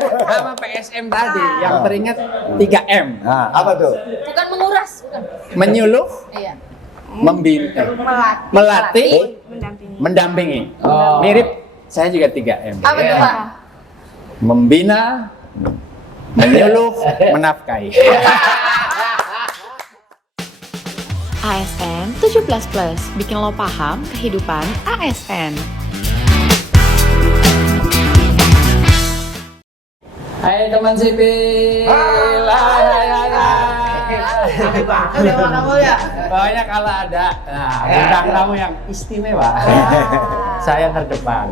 sama PSM tadi yang teringat 3M. Nah, apa tuh? Bukan menguras, bukan. Menyuluh, Iya. membina, melatih, mendampingi. Mirip saya juga 3M. Apa tuh, Pak? Membina, menyuluh, menafkahi. ASN 17+, bikin lo paham kehidupan ASN. Hai teman sipil. Banyak kalau ada. Nah, bintang tamu yang istimewa. Saya terdepan.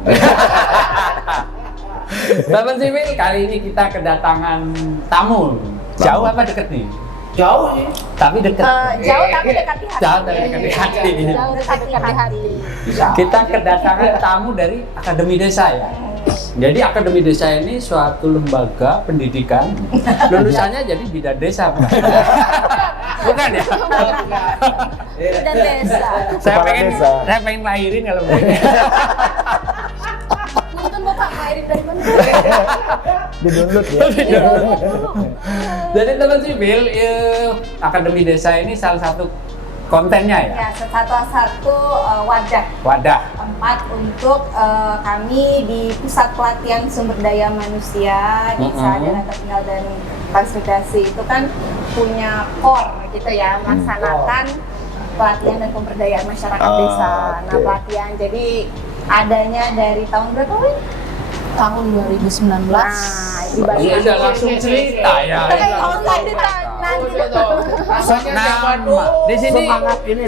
Teman sipil, kali ini kita kedatangan tamu. Jauh apa deket nih? Jauh sih. Tapi deket. Jauh tapi dekat di hati. Jauh tapi dekat di hati. Jauh tapi dekat di hati. Kita kedatangan tamu dari Akademi Desa ya. Jadi Akademi Desa ini suatu lembaga pendidikan. Lulusannya jadi bidan desa, bukan? Bukan ya? Dan desa. Saya pengen lahirin kalau begini. Punten Bapak, lahirin dari mana? Di-download ya. Jadi teman sipil, Akademi Desa ini salah satu kontennya ya? Ya, satu Wadah. tempat untuk kami di Pusat Pelatihan Sumber Daya Manusia Desa Daerah Tertinggal dan Transmigrasi itu kan punya core gitu ya, melaksanakan pelatihan dan pemberdayaan masyarakat desa. Nah, pelatihan jadi adanya dari tahun berapa, Win? Tahun 2019. Nah, Ini udah langsung cerita ya. Tapi kalau nanti Di sini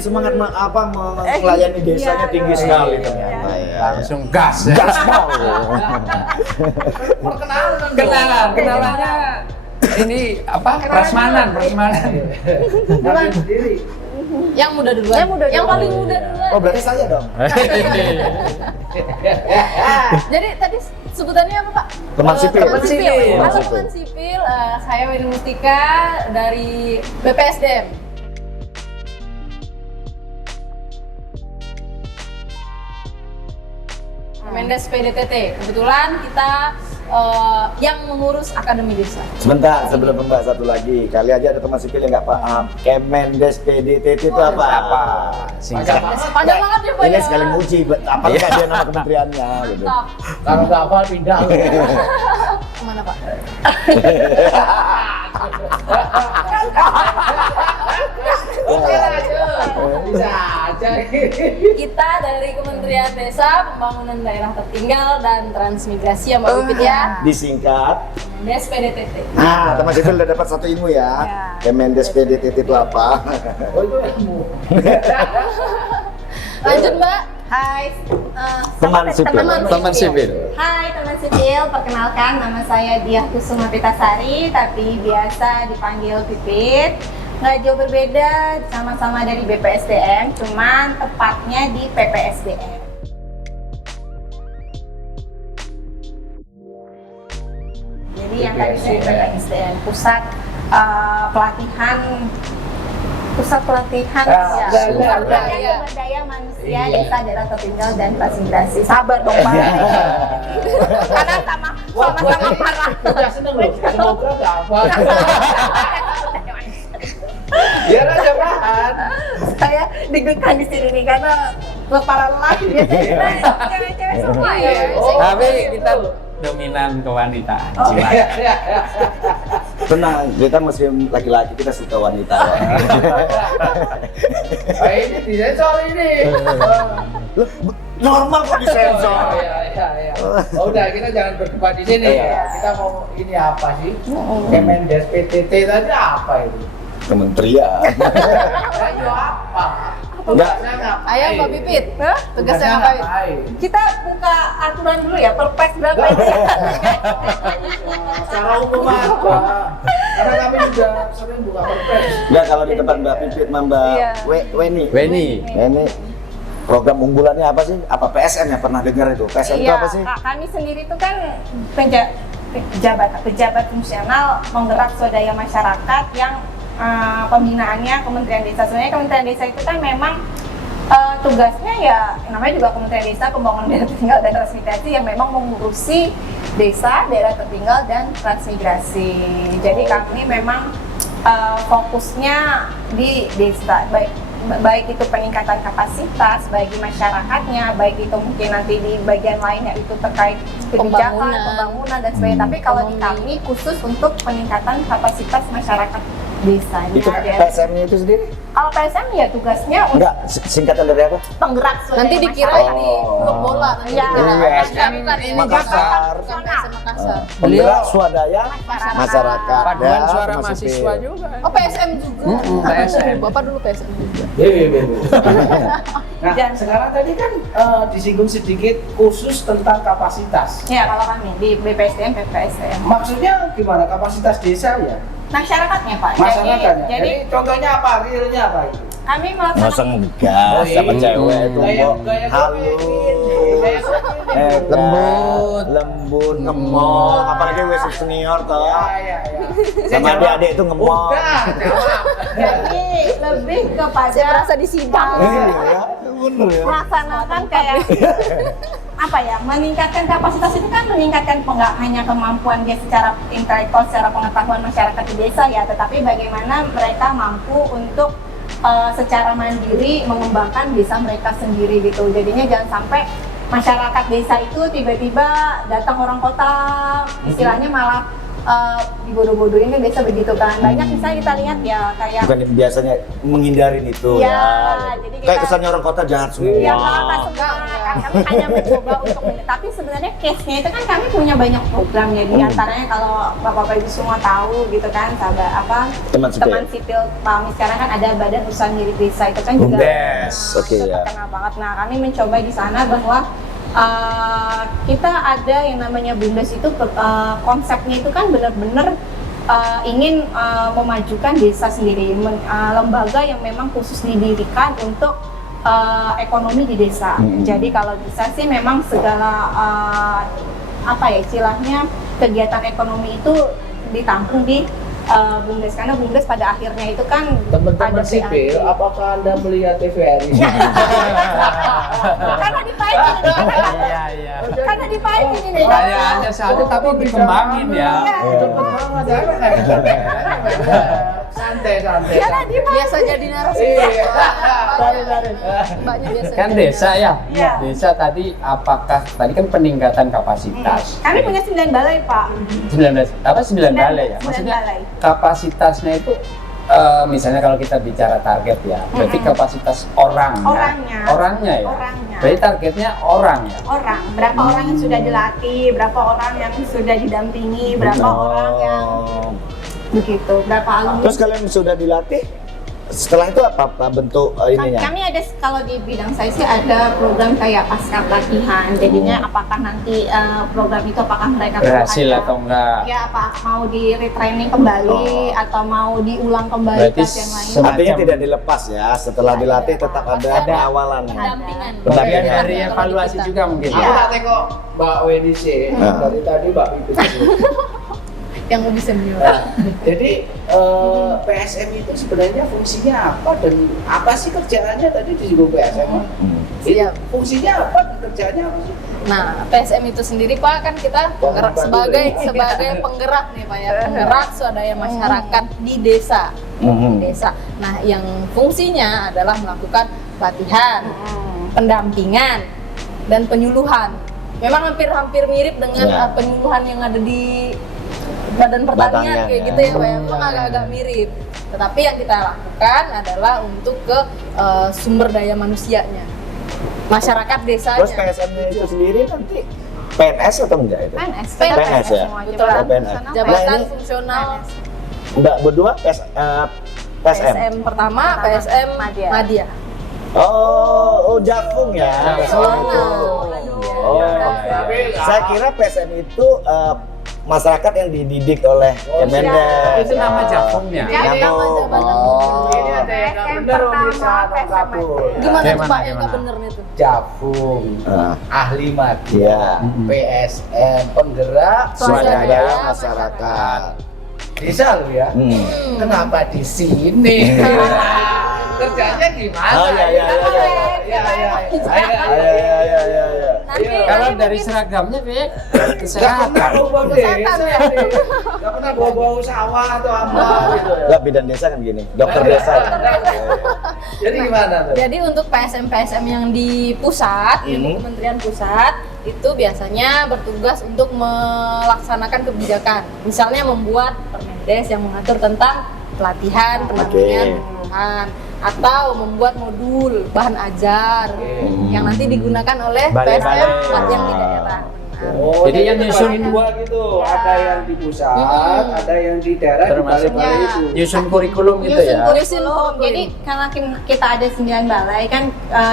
Semangat melayani desanya tinggi sekali ternyata ya. langsung gas ya. Gas mau. Kenalannya ini apa? Prasmanan. Yang muda duluan. Yang paling muda duluan. Oh, berarti saya dong. Jadi tadi sebutannya apa, Pak? Teman sipil. Teman sipil. Teman Halo sipil. teman sipil, saya Weni Mustika dari BPSDM. Mendes PDTT. Kebetulan kita yang mengurus Akademi Desa. Sebentar, sebelum membahas satu lagi, kali aja ada teman sipil yang nggak paham. Kemendes PDTT itu apa? Singkat. Panjang banget ya, Pak. Ini ya? sekalian nguji, apakah dia nama kementeriannya gitu. Mantap. Kalau nggak apa pindah. Kemana, Pak? Bisa aja. Kita dari Kementerian Desa, Pembangunan Daerah Tertinggal dan Transmigrasi ya, Mbak Bibit ya. Disingkat. Mendes PDTT. Nah, teman sipil udah dapat satu ilmu ya. Kemendes PDTT itu apa? Oh itu ilmu. Lanjut, Mbak. Hai, Teman sipil. Teman sipil. Hai teman sipil, perkenalkan nama saya Diah Kusuma Pitasari, tapi biasa dipanggil Pipit. Nggak jauh berbeda, sama-sama dari BPSDM, cuman tepatnya di PPSDM. Jadi yang tadi saya PPSDM, pusat pelatihan sumber daya manusia desa daerah tertinggal dan transmigrasi. Sabar dong, Pak. Karena sama-sama parah. Udah seneng loh. Semoga nggak apa. Biar aja bahan. Saya deg-degan di sini nih karena para lelaki biasanya cewek-cewek semua ya. Tapi kita dominan kewanitaan. Tenang, kita muslim laki-laki, kita suka wanita. Ini disensor ini. Loh, normal kok disensor. Iya. Oh, udah kita jangan berdebat di sini. Iya. Kita mau ini apa sih? Kemendes PTT tadi apa itu? Kementerian. Ayo apa? Enggak. Ayo Mbak Pipit, tugasnya ngapain? Kita buka aturan dulu ya, perpres berapa ini? Secara umum apa? Karena kami juga sering buka perpres. Enggak, kalau di tempat Mbak Pipit, Mbak Iya. Weni. Weni. Program unggulannya apa sih? Apa PSN ya? Pernah dengar itu? PSN itu apa sih? Kami sendiri itu kan pejabat fungsional menggerak swadaya masyarakat yang pembinaannya Kementerian Desa. Sebenarnya Kementerian Desa itu kan memang tugasnya ya namanya juga Kementerian Desa Pembangunan Daerah Tertinggal dan Transmigrasi yang memang mengurusi desa, daerah tertinggal, dan transmigrasi. Jadi kami memang fokusnya di desa, baik itu peningkatan kapasitas bagi masyarakatnya, baik itu mungkin nanti di bagian lainnya itu terkait kebijakan, pembangunan dan sebagainya. Tapi kalau di kami khusus untuk peningkatan kapasitas masyarakat desa. Itu PSM-nya itu sendiri? Kalau PSM ya tugasnya untuk Enggak, singkatan dari apa? penggerak swadaya Nanti dikira masyarakat. ini blok bola nanti Ya, dikira. PSM Bukan ini Makassar. bukan PSM Makassar. Penggerak swadaya masyarakat Paduan dan suara teman mahasiswa sipil. juga. Oh PSM juga. PSM. Bapak dulu PSM juga. Nah, sekarang tadi kan disinggung sedikit khusus tentang kapasitas. Ya, kalau kami di BPSDM, PPSDM. Maksudnya gimana kapasitas desa ya? Masyarakatnya Pak. Masyarakatnya. Jadi Jadi contohnya apa? Realnya apa itu? kami Nggak usah melaksanakan ngegas sama cewek itu kok halus, lembut, ngemol, apalagi wes senior toh. Ya. Sama adik-adik itu ngemol. Udah, jawab. jadi lebih kepada Saya merasa di sidang. Iya, bener ya. melaksanakan kayak apa ya, meningkatkan kapasitas itu kan meningkatkan nggak hanya kemampuan dia secara intelektual, secara pengetahuan masyarakat di desa ya, tetapi bagaimana mereka mampu untuk secara mandiri mengembangkan desa mereka sendiri gitu. Jadinya jangan sampai masyarakat desa itu tiba-tiba datang orang kota, istilahnya malah dibodoh-bodohin, kan biasa begitu kan. Banyak misalnya kita lihat ya kayak Bukan biasanya menghindarin itu ya, ya. jadi Kayak kita kesannya orang kota jahat semua. ya nggak semua kan kami hanya mencoba untuk tapi sebenarnya case-nya itu kan kami punya banyak program ya, di antaranya kalau bapak-bapak ibu semua tahu gitu kan, sahabat apa Teman sipil. Pami sekarang kan ada Badan Usaha Milik Desa, itu kan juga BUMDes, oke, itu ya. terkenal banget. Nah kami mencoba di sana bahwa kita ada yang namanya BUMDes itu konsepnya itu kan benar-benar ingin memajukan desa sendiri, lembaga yang memang khusus didirikan untuk ekonomi di desa. Jadi kalau bisa sih memang segala apa ya istilahnya kegiatan ekonomi itu ditampung di BUMDes, karena BUMDes pada akhirnya itu kan Teman-teman ada sipil, PAD. apakah Anda melihat TVRI? Karena dipaicin ini, Iya. karena dipaicin ini. Kayaknya satu tapi dikembangin ya. Santai. Karena dipaicin. Biasa jadi narasumber. Iya. Mbaknya biasa. Kan jadi desa ya. Iya. Desa tadi apakah tadi kan peningkatan kapasitas. Kami punya 9 balai Pak. 9 balai ya. 9 Maksudnya balai. kapasitasnya itu misalnya kalau kita bicara target ya, berarti kapasitas orangnya ya. Orangnya. Berarti targetnya orang ya. Orang, berapa orang yang sudah dilatih, berapa orang yang sudah didampingi, berapa orang yang begitu, berapa alumni. Terus kalian sudah dilatih? Setelah itu apa bentuk ininya? Kami ada, kalau di bidang saya sih ada program kayak pasca pelatihan. Jadinya apakah nanti program itu apakah mereka perlu Berhasil ada- atau enggak? Ya apa mau di retraining kembali atau mau diulang kembali Berarti tes yang lain. semacam- Artinya tidak dilepas ya, setelah dilatih tetap ada pengawalan. pendampingan. Bagian Iya. dari evaluasi juga mungkin Aku ya. tak tengok Mbak WDC dari tadi Mbak Pipit. Yang lebih senior. Jadi PSM itu sebenarnya fungsinya apa dan apa sih kerjaannya, tadi disinggung PSM? Siap. Fungsinya apa dan kerjaannya apa sih? Nah, PSM itu sendiri Pak kan kita penggerak sebagai penggerak nih Pak ya, penggerak swadaya masyarakat di desa. Desa. Nah, yang fungsinya adalah melakukan pelatihan, pendampingan, dan penyuluhan. Memang hampir mirip dengan Ya. penyuluhan yang ada di Badan Pertanian kayak gitu ya Pak ya, memang agak-agak mirip. Tetapi yang kita lakukan adalah untuk ke sumber daya manusianya, masyarakat desanya. Terus PSM-nya itu sendiri nanti PNS atau enggak itu? PNS, PNS ya? semua Betul. jabatan PNS. fungsional Jabatan Nah, ini- fungsional Mbak berdua PSM? PSM pertama, PSM Madya. Oh, Jakung ya. Jakung. Oh, Tapi saya kira PSM itu masyarakat yang dididik oleh Kemendes. Itu nama Jakungnya. Ya, nama jabatan. ini ada yang nggak bener bisa kabur. Gimana tuh Gimana, Pak yang nggak gimana? bener itu? Jafung, Ah. ahli Iya. media, PSM, penggerak Swadaya masyarakat. Bisa loh ya. Kenapa di sini? Kerjanya gimana? Oh, iya. Iya. Iya. Nanti Kalau nanti dari mungkin- seragamnya kayak Gak pernah kesehatan. bawa Kesehatan, desa, ya? gak pernah bawa sawah atau apa gitu. Enggak, bidan desa kan gini, dokter desa. Jadi gimana tuh? Jadi untuk PSM yang di pusat, yang di Kementerian Pusat, itu biasanya bertugas untuk melaksanakan kebijakan. Misalnya membuat Permendes yang mengatur tentang pelatihan, pendampingan, penyuluhan, atau membuat modul bahan ajar yang nanti digunakan oleh Balai-balai. PSM yang di daerah. Oh, Jadi yang terbagi nyusun- dua gitu, ada yang di pusat, ada yang di daerah, di Termasuk balai-balai ya. itu. Nyusun kurikulum gitu Nyusun ya. kurikulum. Jadi karena kita ada 9 balai kan,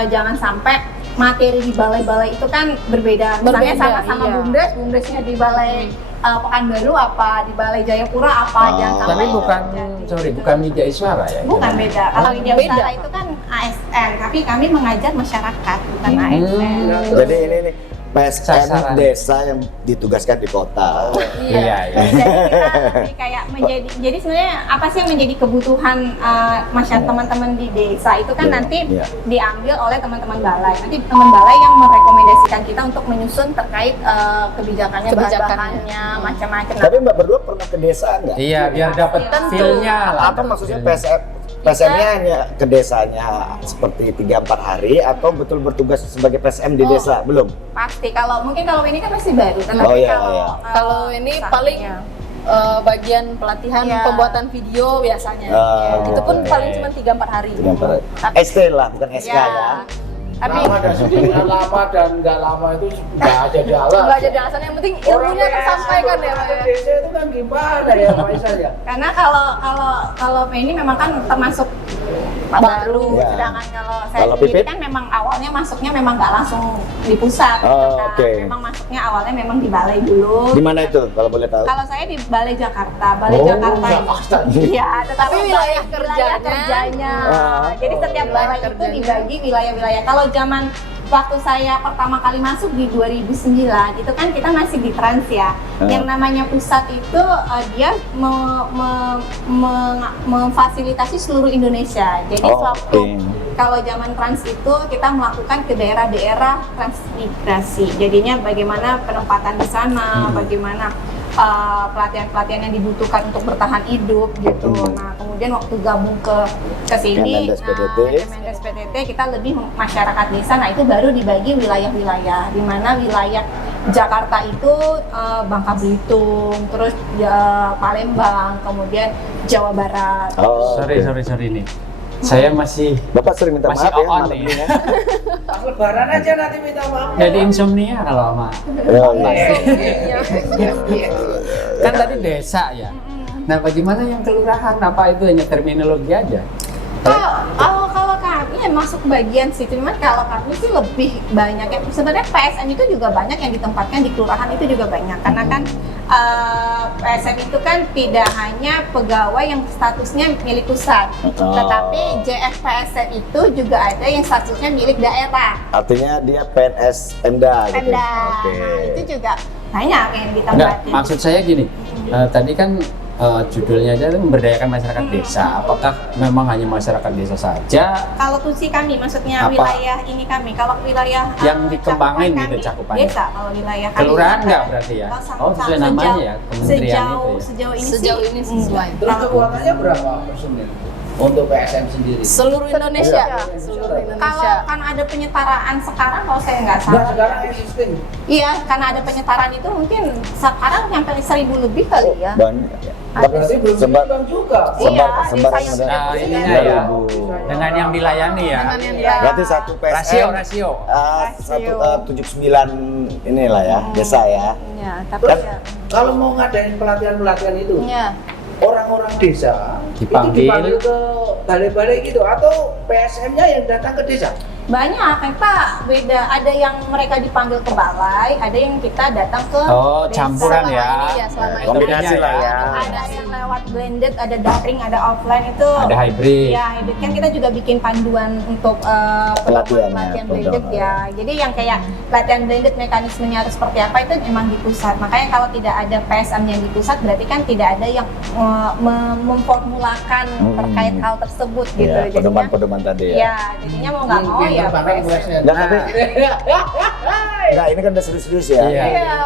jangan sampai materi di balai-balai itu kan berbeda. Misalnya Berbeda, sama-sama iya. bumdesnya di balai Pekanbaru apa, di balai Jayapura apa, jangan Tapi sampai bukan, terjadi. bukan media iswara ya? Bukan beda. Kalau media Beda. usaha itu kan ASN, tapi kami mengajar masyarakat bukan ASN. Jadi ini nih PSM Sasaran. desa yang ditugaskan di kota. Iya, iya. Jadi kita lebih kayak jadi sebenarnya apa sih yang menjadi kebutuhan masyarakat teman-teman di desa itu kan Iya, nanti iya. diambil oleh teman-teman balai. Nanti teman balai yang merekomendasikan kita untuk menyusun terkait kebijakannya, bahan-bahannya, macam-macam. Tapi Mbak berdua pernah ke desa nggak? Iya, biar dapat Tentu. feel-nya lah. Atau maksudnya PSM-nya hanya ke desanya seperti 3-4 hari atau betul bertugas sebagai PSM di desa? Belum? Pasti kalau mungkin kalau ini kan masih baru, tetapi Oh, iya, kalau iya. Kalau ini paling bagian pelatihan Iya. pembuatan video biasanya. Oh, Itu pun oke. paling cuma 3-4 hari. 3-4 hari. ST lah, bukan SK ya. Tapi Lama dan sedikit lama dan nggak lama itu nggak jadi alasan. Nggak jadi alasan, yang penting ilmunya tersampaikan ya Pak ya. desa itu kan gimana ya Pak Isal ya? karena kalau ini memang kan termasuk baru, Ya. sedangkan kalau saya Kalau sendiri Pipit? kan memang awalnya masuknya memang nggak langsung di pusat, gitu Oh, kan. oke. Memang masuknya awalnya memang di balai dulu. Di mana itu kalau boleh tahu? Kalau saya di Balai Jakarta, Balai Oh, Jakarta Jakarta. iya, tetapi wilayah wilayah kerjanya. kerjanya. Ah, Jadi setiap wilayah balai itu kerjanya. dibagi wilayah-wilayah. Kalau zaman waktu saya pertama kali masuk di 2009, itu kan kita masih di Trans ya. Yang namanya pusat itu dia memfasilitasi seluruh Indonesia. Jadi Oh, waktu oke. kalau zaman Trans itu kita melakukan ke daerah-daerah transmigrasi. Jadinya bagaimana penempatan di sana, bagaimana pelatihan-pelatihan yang dibutuhkan untuk bertahan hidup gitu. Nah, kemudian waktu gabung ke sini, Kemendes PTT. Kemendes PTT kita lebih masyarakat desa. Nah, itu baru dibagi wilayah-wilayah. Di mana wilayah Jakarta itu Bangka Belitung, terus Palembang, kemudian Jawa Barat. Oh, Sorry nih. Saya masih Bapak sering minta Masih maaf ya on malam nih. ini ya. Pas lebaran aja nanti minta maaf. jadi insomnia kalau sama. Oh, iya. Kan tadi desa ya. Nah, bagaimana yang kelurahan? Apa itu hanya terminologi aja? Kalau kami ya masuk bagian situ, cuman kalau kami sih lebih banyak ya. Sebenarnya PSM itu juga banyak yang ditempatkan di kelurahan, itu juga banyak karena kan PSM itu kan tidak hanya pegawai yang statusnya milik pusat, tetapi JFPSM itu juga ada yang statusnya milik daerah. Artinya dia PNS Pemda gitu. Pemda. Oke. Nah, itu juga banyak yang Enggak, ditempatin. maksud saya gini. Tadi kan judulnya aja memberdayakan masyarakat desa. Apakah memang hanya masyarakat desa saja? Kalau tusi kami, maksudnya Apa? wilayah ini kami. Kalau wilayah Yang dikembangin cakupan gitu kami, cakupannya? Desa kalau wilayah kami. Kelurahan nggak berarti ya? Kalau Oh, sesuai namanya ya, kementerian itu ya? Sejauh ini Sejauh sih, ini sesuai. Terus kekuatannya berapa personil untuk PSM sendiri? Seluruh Indonesia. Iya. Seluruh Kalau Indonesia. kan ada penyetaraan sekarang, kalau saya nggak Nah, salah. sekarang existing. Iya, karena ada penyetaraan itu mungkin sekarang nyampe 1.000 lebih kali ya. Banyak ya. Berarti belum Sebar- seimbang juga. Iya, sebar desa yang sebar- Nah, sudah ininya punya. ya. 2000. Dengan yang dilayani ya. Dengan yang Iya. Berarti satu PSM Rasio. Rasio. 79 inilah ya, desa ya. Iya, tapi Terus ya. kalau mau ngadain pelatihan-pelatihan itu, Iya. orang-orang desa Dipanggil. itu dipanggil ke balai-balai gitu atau PSM-nya yang datang ke desa? Banyak, kita beda. Ada yang mereka dipanggil ke balai, ada yang kita datang ke Oh, desa. campuran ya. Iya, selama ini. Kombinasi lah ya. Ada yang lewat blended, ada daring, ada offline itu. Ada hybrid. Ya, hybrid kan kita juga bikin panduan untuk pelatihan blended ya. Jadi yang kayak pelatihan blended mekanismenya harus seperti apa itu memang di pusat. Makanya kalau tidak ada PSM yang di pusat berarti kan tidak ada yang memformulakan terkait hal tersebut gitu. Ya, pedoman-pedoman tadi ya. Ya, jadinya mau nggak mau ya PSM. Dan tapi Nah, ini kan udah serius-serius ya. Iya. Iya.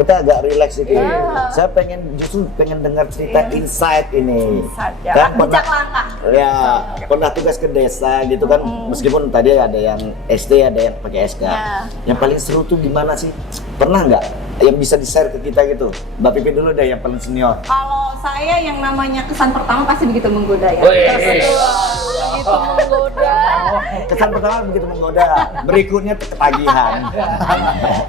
Kita agak relax sedikit. Iya. Saya justru pengen dengar cerita insight ini. Ya, Kan bijak langkah. Ya, pernah tugas ke desa gitu kan, meskipun tadi ada yang SD, ada yang pakai SK. Ya. Yang paling seru tuh gimana sih? Pernah nggak yang bisa di-share ke kita gitu? Mbak Pipi dulu deh yang paling senior. Kalau saya yang namanya kesan pertama pasti begitu menggoda ya. Begitu menggoda. Kesan pertama begitu menggoda, berikutnya ketagihan.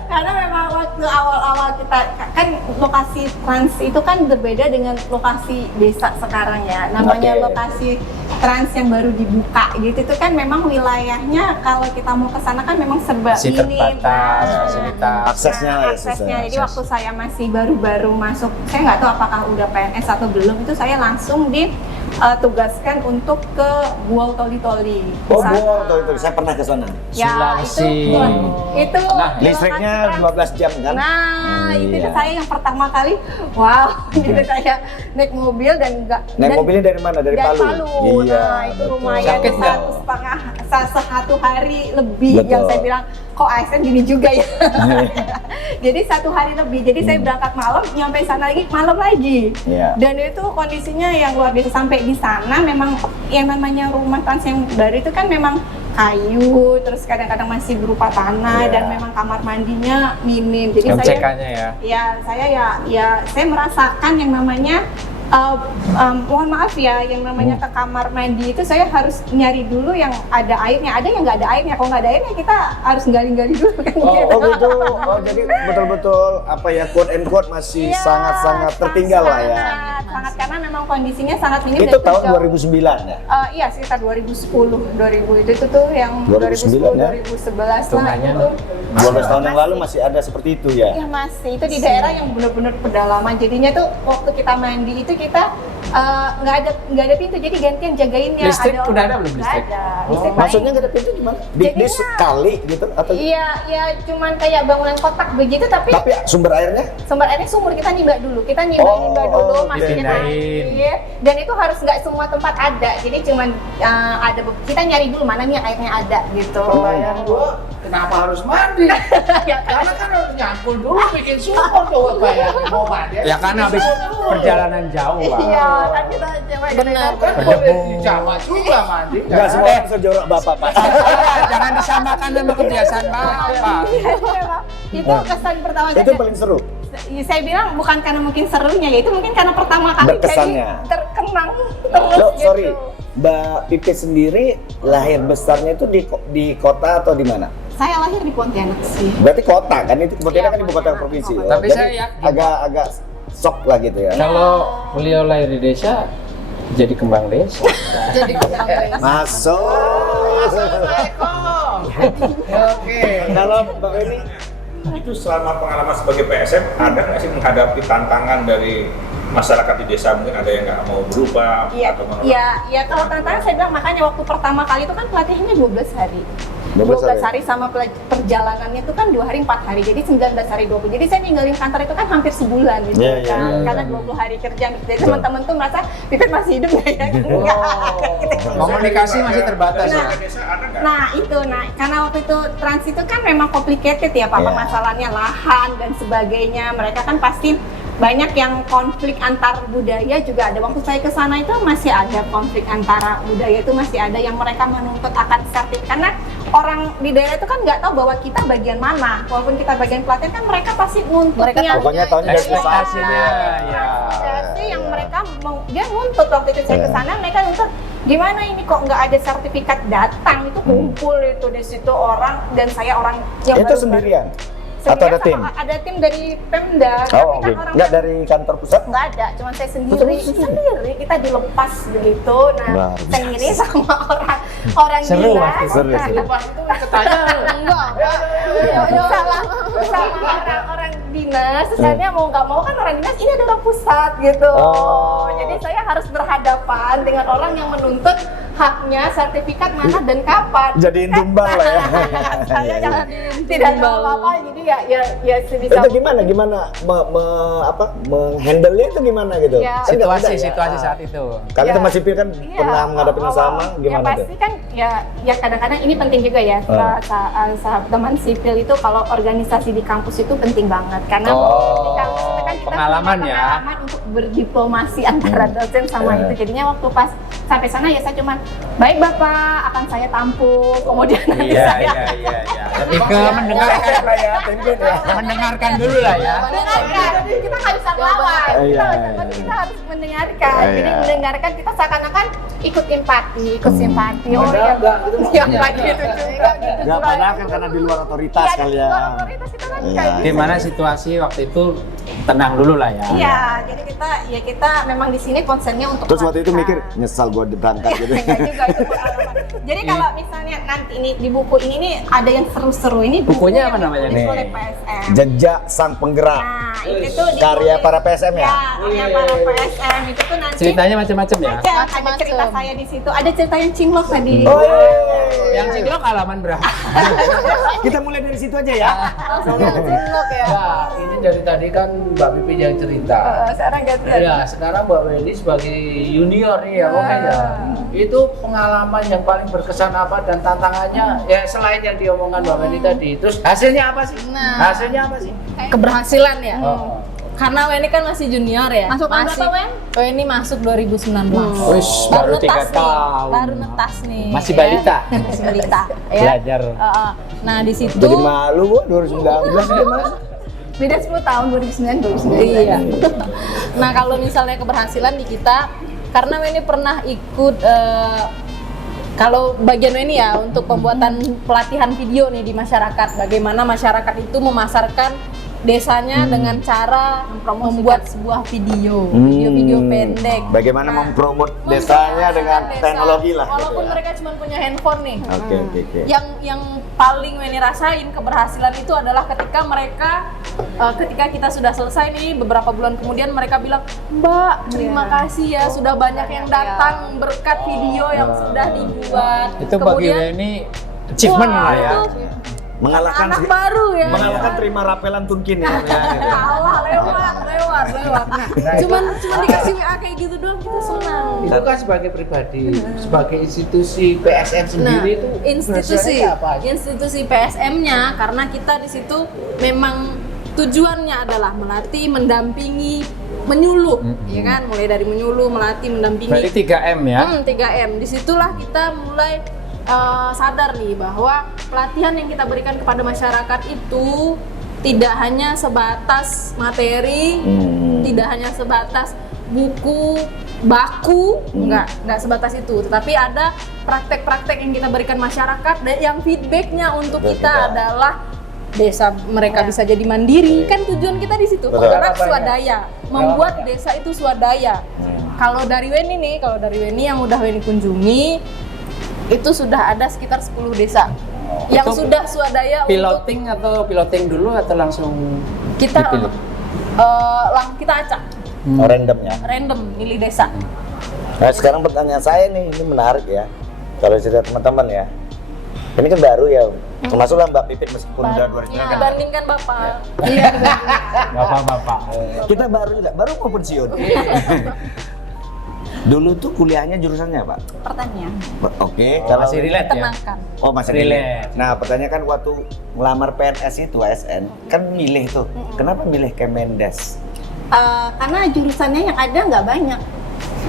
Karena memang waktu awal-awal kita kan lokasi trans itu kan berbeda dengan lokasi desa sekarang ya. Namanya Oke. lokasi trans yang baru dibuka gitu itu kan memang wilayahnya kalau kita mau ke sana kan memang serba Masih minim. terbatas, Nah, fasilitas. Aksesnya lah ya, aksesnya. susah. Jadi waktu saya masih baru-baru masuk, saya nggak tahu apakah udah PNS atau belum, itu saya langsung ditugaskan untuk ke Buol Toli-Toli. Oh, Sana. itu saya pernah ke sana. Ya, Sulawesi. itu Nah, Listriknya lokasi trans. 12 jam kan? Nah, itu Iya. saya yang pertama kali, wow, gitu saya naik mobil dan enggak. Naik dan mobilnya dari mana? Dari Palu? Iya, Nah, itu betul. lumayan Sakit nggak? satu hari lebih Betul. yang saya bilang kok ASN gini juga ya. Jadi 1 hari lebih. Jadi saya berangkat malam, nyampe sana lagi malam lagi. Iya. Dan itu kondisinya yang luar biasa. Sampai di sana memang yang namanya rumah trans yang baru itu kan memang kayu, terus kadang-kadang masih berupa tanah Iya. dan memang kamar mandinya minim. Jadi MCK-nya ya. saya merasakan yang namanya mohon maaf ya, yang namanya ke kamar mandi itu saya harus nyari dulu yang ada airnya. Ada yang nggak ada airnya. Kalau nggak ada airnya kita harus gali-gali dulu kan. Oh gitu. Oh jadi betul-betul apa ya, quote and quote masih Iya, sangat-sangat tertinggal lah ya. Sangat karena memang kondisinya sangat minim. Itu dan tahun jauh. 2009 ya? Iya sekitar 2010, 2000 itu tuh yang 2009 ya? 2011 lah Hitungannya itu. 12 tahun yang lalu masih ada seperti itu ya? Ya masih, itu di daerah yang benar-benar pedalaman. Jadinya tuh waktu kita mandi itu kita nggak ada pintu, jadi gantian jagainnya. Listrik udah ada belum Nggak listrik? ada. Oh. Listrik paling- Maksudnya nggak ada pintu gimana? Di Jadinya- sekali gitu atau? Iya, ya cuman kayak bangunan kotak begitu, tapi Tapi sumber airnya? sumber airnya sumur kita nimba dulu. Kita nimba dulu, masukin dipindahin. air. Dan itu harus nggak semua tempat ada. Jadi cuman ada kita nyari dulu mana nih yang airnya ada gitu. Pertanyaan gua, kenapa harus mandi? Karena kan harus nyangkul dulu bikin sumur tuh bayar mau mandi. Ya kan habis perjalanan jauh, Pak. Iya, kan kita coba Benar. Kan boleh dijamah juga mandi. Nggak semua orang sejorok bapak pak. Jangan disamakan sama kebiasaan Bapak. Itu kesan pertama Itu paling seru. saya bilang bukan karena mungkin serunya ya, itu mungkin karena pertama kali Berkesannya. jadi terkenang terus Loh, gitu. sorry, Mbak Pipi sendiri lahir besarnya itu di kota atau di mana? Saya lahir di Pontianak sih. Berarti kota kan, itu Pontianak Iya, kan ibu kota Pontianak. provinsi. Tapi Jadi saya yakin, agak shock lah gitu ya. Kalau beliau lahir di desa, jadi kembang desa. Jadi kurang beres. Masuk. Assalamualaikum. Oke. Kalau Mbak Eni, Itu selama pengalaman sebagai PSM ada nggak sih menghadapi tantangan dari masyarakat di desa, mungkin ada yang nggak mau berubah Iya, atau menolak? iya, kalau tantangan saya bilang makanya waktu pertama kali itu kan pelatihannya 12 hari. 12 hari sama perjalanannya itu kan 2 hari 4 hari, jadi 19 hari 20. Jadi saya ninggalin kantor itu kan hampir sebulan gitu Iya, iya, kan, iya. karena 20 hari kerja. Jadi teman-teman tuh merasa Pipit masih hidup nggak ya? Enggak. Komunikasi masih terbatas ya. Di desa ada nggak? Nah itu, karena waktu itu trans itu kan memang complicated ya Pak, Iya. permasalahannya lahan dan sebagainya. Mereka kan pasti banyak yang konflik antar budaya juga ada. Waktu saya ke sana itu masih ada konflik antara budaya, itu masih ada yang mereka menuntut akan sertifikat. Karena orang di daerah itu kan nggak tahu bahwa kita bagian mana. Walaupun kita bagian pelatihan kan mereka pasti nuntutnya. pokoknya tahunnya dari Ekspektasinya, ya. Ekspektasi yang mereka mau, dia nuntut waktu itu saya ke sana, mereka nuntut gimana ini kok nggak ada sertifikat datang, itu kumpul itu di situ orang, dan saya orang yang itu baru- sendirian? Atau ada tim? Ada tim dari Pemda, Oh, tapi oke. kan orang Nggak dari kantor pusat? nggak ada, cuma saya sendiri, kita dilepas begitu. Nah, Luar sendiri sama orang Seru, dinas. pasti. Seru Nah, sih. Pas itu ketanya Enggak. sama orang-orang dinas, terus akhirnya mau nggak mau kan orang dinas ini ada orang pusat gitu. Oh. Jadi saya harus berhadapan dengan orang yang menuntut haknya, sertifikat mana dan kapan. Jadiin tumbal lah ya. Saya Iya, yang iya. tidak tahu apa-apa, jadi ya sebisa Itu gimana menghandle-nya itu gimana gitu? Ya. Kan nggak mudah ya. Situasi saat itu. Kalian Ya. teman sipil kan Iya, pernah menghadapi yang sama, ya gimana tuh? pasti kan ya kadang-kadang ini penting juga ya sahabat teman sipil itu kalau organisasi di kampus itu penting banget karena di kampus itu kan kita pengalaman punya ya. pengalaman untuk berdiplomasi antara dosen sama itu. Jadinya waktu pas sampai sana ya saya cuman baik Bapak akan saya tampung kemudian nanti saya iya. Lebih ke mendengarkan lah ya, mendengarkan dulu lah ya. mendengarkan. Kita nggak bisa ngelawan. Iya, Kita harus mendengarkan. Iya. Jadi mendengarkan kita seakan-akan ikut empati, ikut simpati. Oh Padahal iya, enggak, gitu. ya enggak gitu. Enggak gitu. Nggak, juga. padahal kan karena di luar otoritas Iya, kali di ya. luar otoritas kita kan Iya. kayak gitu. Gimana situasi waktu itu tenang dulu lah ya. Iya, jadi kita memang di sini konsennya untuk Terus waktu itu mikir, pelatihan. nyesal gua berangkat gitu. Enggak juga itu pengalaman. Jadi kalau misalnya nanti ini di buku ini nih ada yang seru-seru ini buku Bukunya yang apa namanya ditulis nih? oleh PSM. Jejak Sang Penggerak. Nah, itu tuh Karya ditulis- para PSM ya? Karya para PSM itu tuh nanti Ceritanya macam-macam ya. ada Macam-macam. cerita saya di situ. Ada cerita yang cinlok tadi. Oh, iya. Yang cinlok halaman berapa? Kita mulai dari situ aja ya. Langsung cinlok ya. Nah, ini dari tadi kan Mbak Pipi yang cerita. Sekarang gantian. Ya, sekarang Mbak Weni sebagai junior nih ya, Bang ya. Itu pengalaman yang paling berkesan apa dan tantangannya ya selain yang diomongkan Mbak Weni tadi. Terus hasilnya apa sih? Nah. Hasilnya apa sih? Keberhasilan ya. Oh. Karena Weni kan masih junior ya. Masuk tahun berapa, Wen? Weni masuk 2019. Wih, baru 3 netas nih, tahun. Baru netas nih. Masih ya. balita. Masih balita. ya. Belajar. Nah di situ. Jadi malu gua 2019 dia Mas. Beda 10 tahun 2009 Iya. Nah kalau misalnya keberhasilan di kita, karena Weni pernah ikut kalau bagian Weni ya untuk pembuatan pelatihan video nih di masyarakat, bagaimana masyarakat itu memasarkan desanya dengan cara membuat sebuah video pendek. Bagaimana Nah, mempromot desanya dengan desa. teknologi lah. Walaupun gitu ya. mereka cuma punya handphone nih. Oke. Yang paling Weni rasain keberhasilan itu adalah ketika mereka ketika kita sudah selesai nih beberapa bulan kemudian mereka bilang, Mbak terima kasih ya sudah banyak yang datang berkat video yang sudah dibuat. Itu bagi Weni achievement wah, lah ya. itu Mengalahkan anak baru ya. mengalahkan terima rapelan Tunkin ya. Kalah lewat. Cuman dikasih WA kayak gitu doang kita senang. Itu kan sebagai pribadi, sebagai institusi PSM sendiri itu keberhasilannya apa? institusi PSM-nya karena kita di situ memang tujuannya adalah melatih, mendampingi, menyuluh, ya kan? Mulai dari menyuluh, melatih, mendampingi. Berarti 3M ya. 3M. Disitulah kita mulai sadar nih bahwa pelatihan yang kita berikan kepada masyarakat itu tidak hanya sebatas materi, tidak hanya sebatas buku, baku, enggak sebatas itu, tetapi ada praktek-praktek yang kita berikan masyarakat dan yang feedbacknya untuk kita adalah desa mereka bisa jadi mandiri, kan tujuan kita di situ, Betul. penggerak swadaya, membuat desa itu swadaya. Kalau dari Weni yang udah Weni kunjungi, itu sudah ada sekitar 10 desa yang Itu sudah swadaya Piloting atau piloting dulu atau langsung kita dipilih? kita acak Random ya. random milih desa. Nah sekarang pertanyaan saya nih, ini menarik ya. Kalau cerita teman-teman ya. Ini kan baru ya. Termasuklah Mbak Pipit meskipun udah 2 tahun. Dibandingkan Bapak. Bapak-bapak. Kita baru juga, baru mau pensiun. Dulu tuh kuliahnya jurusannya apa? Pertanian. Oke, Kalau masih relate ya. Tenangkan. Oh masih Relate. relate. Nah pertanyaan kan waktu ngelamar PNS itu ASN kan milih tuh. Kenapa milih Kemendes? Karena jurusannya yang ada nggak banyak.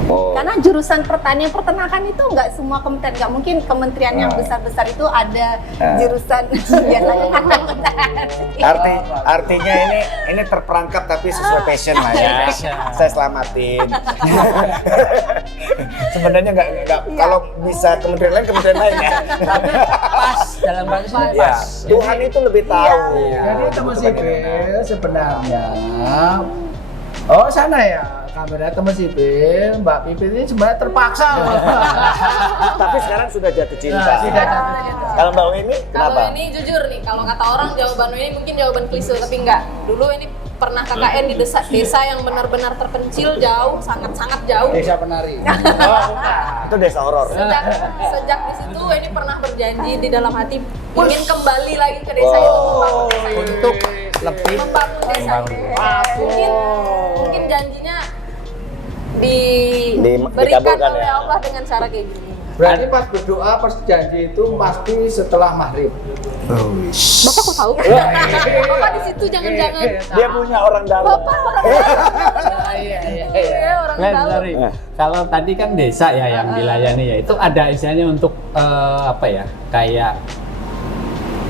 Oh. Karena jurusan pertanian peternakan itu nggak semua kementerian, nggak mungkin kementerian yang besar-besar itu ada jurusan biasanya Artinya ini terperangkap tapi sesuai passion lah ya. Saya selamatin. Sebenarnya nggak kalau bisa kementerian lain ya. Pas dalam batas ini Ya, pas. Tuhan itu lebih tahu. Jadi teman sipil sebenarnya, oh sana ya, kabarnya teman sipil, Mbak Pipit ini sebenarnya terpaksa loh. Tapi sekarang sudah jatuh cinta. Nah, sudah jatuh cinta. Kalau Mbak ini Kalau kenapa? ini jujur nih, kalau kata orang jawaban ini mungkin jawaban klise tapi enggak. Dulu ini pernah KKN di desa yang benar-benar terpencil jauh, sangat-sangat jauh. Desa Penari. Oh, bukan. Itu desa horor. Sejak di situ ini pernah berjanji di dalam hati ingin kembali lagi ke desa itu membangun desa itu. Untuk lebih Membangun desa itu. Mungkin janjinya diberikan dikabulkan oleh ya. Allah dengan cara kayak gini. Berarti pas berdoa, pas janji itu pasti setelah maghrib. Bapak kok tahu? Bapak di situ jangan-jangan. Dia punya orang dalam. Bapak orang dalam. Iya, orang Nah, dalam. sorry. Kalau tadi kan desa ya yang dilayani ya, itu ada istilahnya untuk apa ya, kayak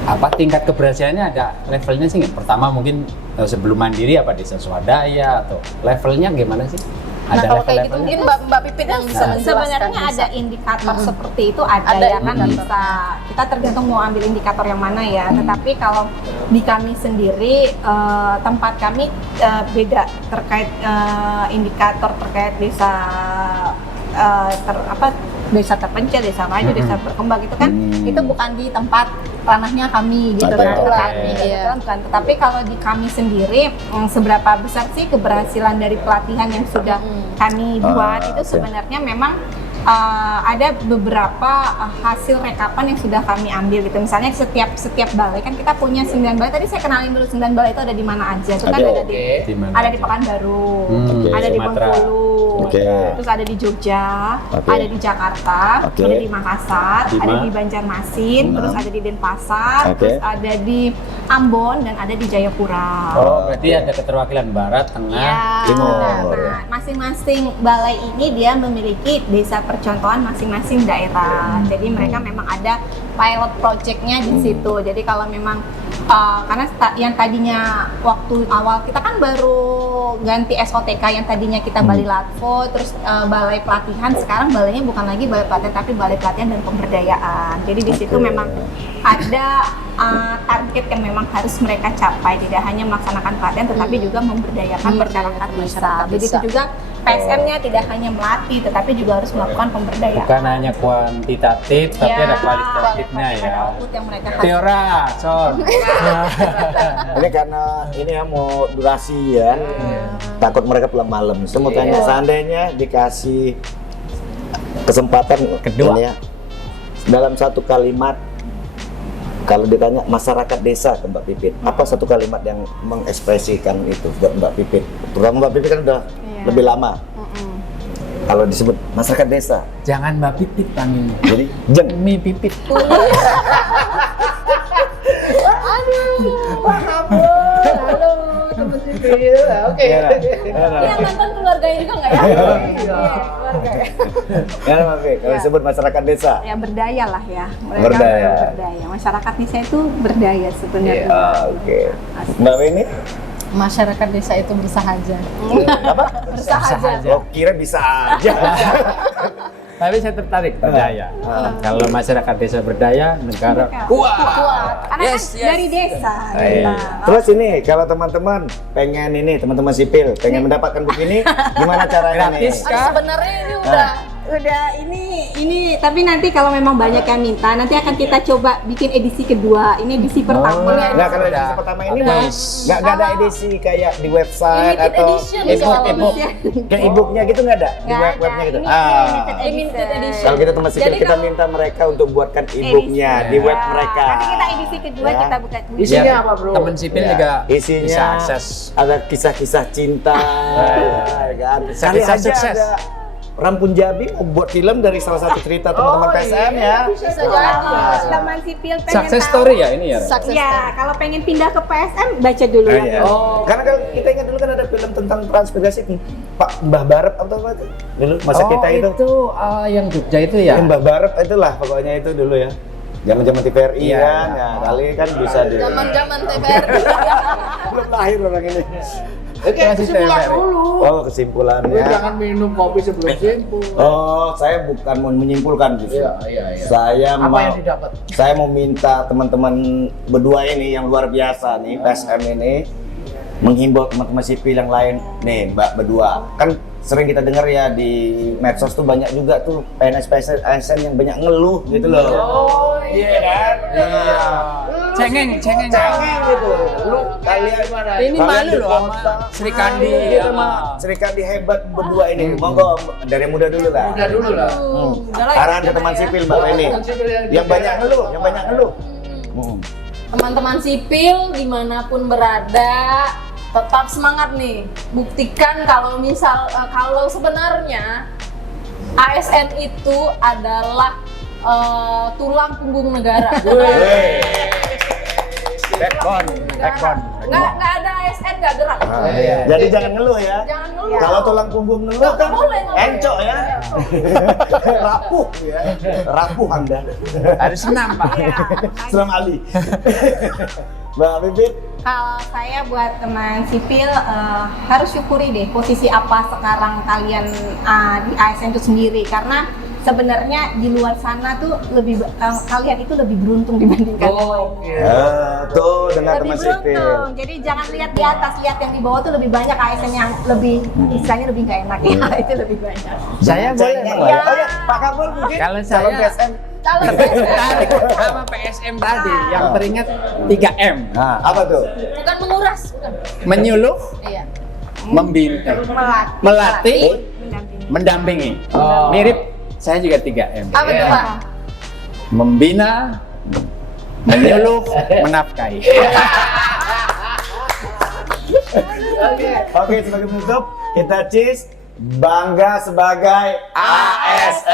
apa tingkat keberhasilannya ada levelnya sih nggak? Pertama mungkin sebelum mandiri apa desa swadaya atau levelnya gimana sih? Nah, kalau kayak gitu level-levelnya? mungkin Mbak Pipit yang bisa menjelaskan. Sebenarnya ada indikator seperti itu ada ya kan bisa kita tergantung mau ambil indikator yang mana ya. Tetapi kalau di kami sendiri tempat kami beda terkait indikator terkait desa desa terpencil, desa maju, desa berkembang itu kan itu bukan di tempat ranahnya kami gitu kan. Bukan. Tetapi kalau di kami sendiri seberapa besar sih keberhasilan dari pelatihan yang sudah kami buat itu sebenarnya memang ada beberapa hasil rekapan yang sudah kami ambil gitu. Misalnya setiap balai kan kita punya 9 balai. Tadi saya kenalin dulu 9 balai itu ada di mana aja. Itu kan ada Di mana? ada di Pekanbaru, ada di Sumatera. Bengkulu, terus ada di Jogja, ada di Jakarta, ada di Makassar, ada di Banjarmasin, terus ada di Denpasar, terus ada di Ambon dan ada di Jayapura. Oh, berarti ada keterwakilan barat, tengah, Ya, timur. nah, masing-masing balai ini dia memiliki desa percontohan masing-masing daerah. Jadi mereka memang ada pilot projectnya di situ. Jadi kalau memang karena yang tadinya waktu awal kita kan baru ganti SOTK yang tadinya kita Bali Latvo, terus balai pelatihan, sekarang balainya bukan lagi balai pelatihan tapi balai pelatihan dan pemberdayaan. Jadi di situ memang ada target yang memang harus mereka capai, tidak hanya melaksanakan pelatihan tetapi juga memberdayakan masyarakat desa. Jadi itu juga PSM-nya tidak hanya melatih tetapi juga harus melakukan pemberdayaan. bukan hanya kuantitatif, tapi ada kualitatifnya ya. Output yang mereka hasilkan. Teora, Son. Ini karena ini ya mau durasi ya. Takut mereka pulang malam. Saya mau tanya, seandainya dikasih kesempatan Kedua. ini ya, dalam satu kalimat, kalau ditanya masyarakat desa ke Mbak Pipit, apa satu kalimat yang mengekspresikan itu buat Mbak Pipit? Terutama Mbak Pipit kan udah lebih lama. Kalau disebut masyarakat desa, Jangan Mbak Pipit panggilnya. jadi jeng. Mi Pipit. Halo, teman sipil. Oke. Ini yang nonton keluarganya juga nggak ya? Iya, keluarga ya. Ya Mbak Pipit, kalau disebut masyarakat desa. Ya berdaya lah ya. Mereka Berdaya. berdaya. Masyarakat desa itu berdaya sebenarnya. Oke. Mbak Weni, Masyarakat desa itu bersahaja. apa? Bersahaja. Oh, kira bisa aja. Tapi saya tertarik berdaya. Kalau masyarakat desa berdaya, negara kuat. Karena kan dari desa. Iya. Terus ini kalau teman-teman pengen ini, teman-teman sipil pengen mendapatkan buku ini, gimana caranya nih? Gratis. Sebenarnya ini udah ini tapi nanti kalau memang banyak yang minta nanti akan kita coba bikin edisi kedua. Ini edisi pertama. Nggak, kalau edisi pertama ini mah nggak ada edisi kayak di website Limited atau edition ebook, soalnya. kayak ebooknya gitu nggak ada di Nggak webnya ada. gitu. Ini limited edition. Kalau kita teman sipil Jadi kita kalau- minta mereka untuk buatkan ebooknya di web mereka. Nanti kita edisi kedua Ya. kita buka. Isinya Biar apa, Bro? Teman sipil Ya, juga isinya bisa akses. ada kisah-kisah cinta, kan? Kali Kisah aja sukses. ada Rampun Jabi mau buat film dari salah satu cerita teman-teman PSM ya. Bisa jadi. Teman sipil pengen Success tahu. story ya ini ya. Sukses. Ya, kalau pengen pindah ke PSM baca dulu Oh, ya. iya. Karena kalau kita ingat dulu kan ada film tentang transmigrasi Pak Mbah Barep atau apa itu? Dulu masa kita itu. Yang Jogja itu ya. Mbah Barep itulah pokoknya itu dulu ya. Zaman-zaman TVRI Iya, kan, iya. ya kali kan bisa di. Zaman-zaman TVRI. Belum lahir orang ini. Oke, Masih kesimpulan TVRI. dulu. Oh, Lu kesimpulannya. jangan minum kopi sebelum simpul. Oh, saya bukan mau menyimpulkan justru. Iya. Saya Apa mau yang didapat? saya mau minta teman-teman berdua ini yang luar biasa nih PSM ini menghimbau teman-teman sipil yang lain nih Mbak berdua. Kan sering kita dengar ya di medsos tuh banyak juga tuh PNS ASN yang banyak ngeluh gitu loh. Oh Iya kan? Iya. cengeng. Cengeng gitu. Lu kalian Ini kalian malu di loh kota. sama Sri Kandi. Iya, sama Sri Kandi hebat berdua ini. Monggo dari muda dulu lah. Udah dulu lah. Udah lah, Arahan ke kita teman ya. sipil Mbak Reni. Teman sipil Yang banyak ngeluh, yang banyak ngeluh. Teman-teman sipil dimanapun berada tetap semangat nih. Buktikan kalau kalau sebenarnya ASN itu adalah tulang punggung negara. Backbone. Nggak ada ASN nggak gerak. Jadi jangan ngeluh ya. Jangan ngeluh. Kalau tulang punggung ngeluh Nggak kan boleh, nggak boleh. encok ya. Rapuh ya. Rapuh Anda. Harus senam, Pak. Seram Ali. Mbak Pipit, Kalau saya buat teman sipil harus syukuri deh posisi apa sekarang kalian di ASN itu sendiri, karena sebenarnya di luar sana tuh kalian itu lebih beruntung dibandingkan yang lain. tuh dengan Lebih teman sipil. beruntung. Jadi jangan lihat di atas, lihat yang di bawah tuh lebih banyak ASN yang lebih istilahnya lebih nggak enak ya. Itu lebih banyak. Saya boleh, Cengeng Pak. lah ya. Oh ya, Pak Kapol mungkin Kalau calon saya- PSM. Kalau Tertarik sama PSM tadi yang teringat 3M. Nah, apa tuh? bukan menguras, bukan. Menyuluh, Iya. membina, melatih, mendampingi. Mirip saya juga 3M. Apa tuh, Pak? Membina, menyuluh, menafkahi. Oke, sebagai penutup kita cheers bangga sebagai ASN.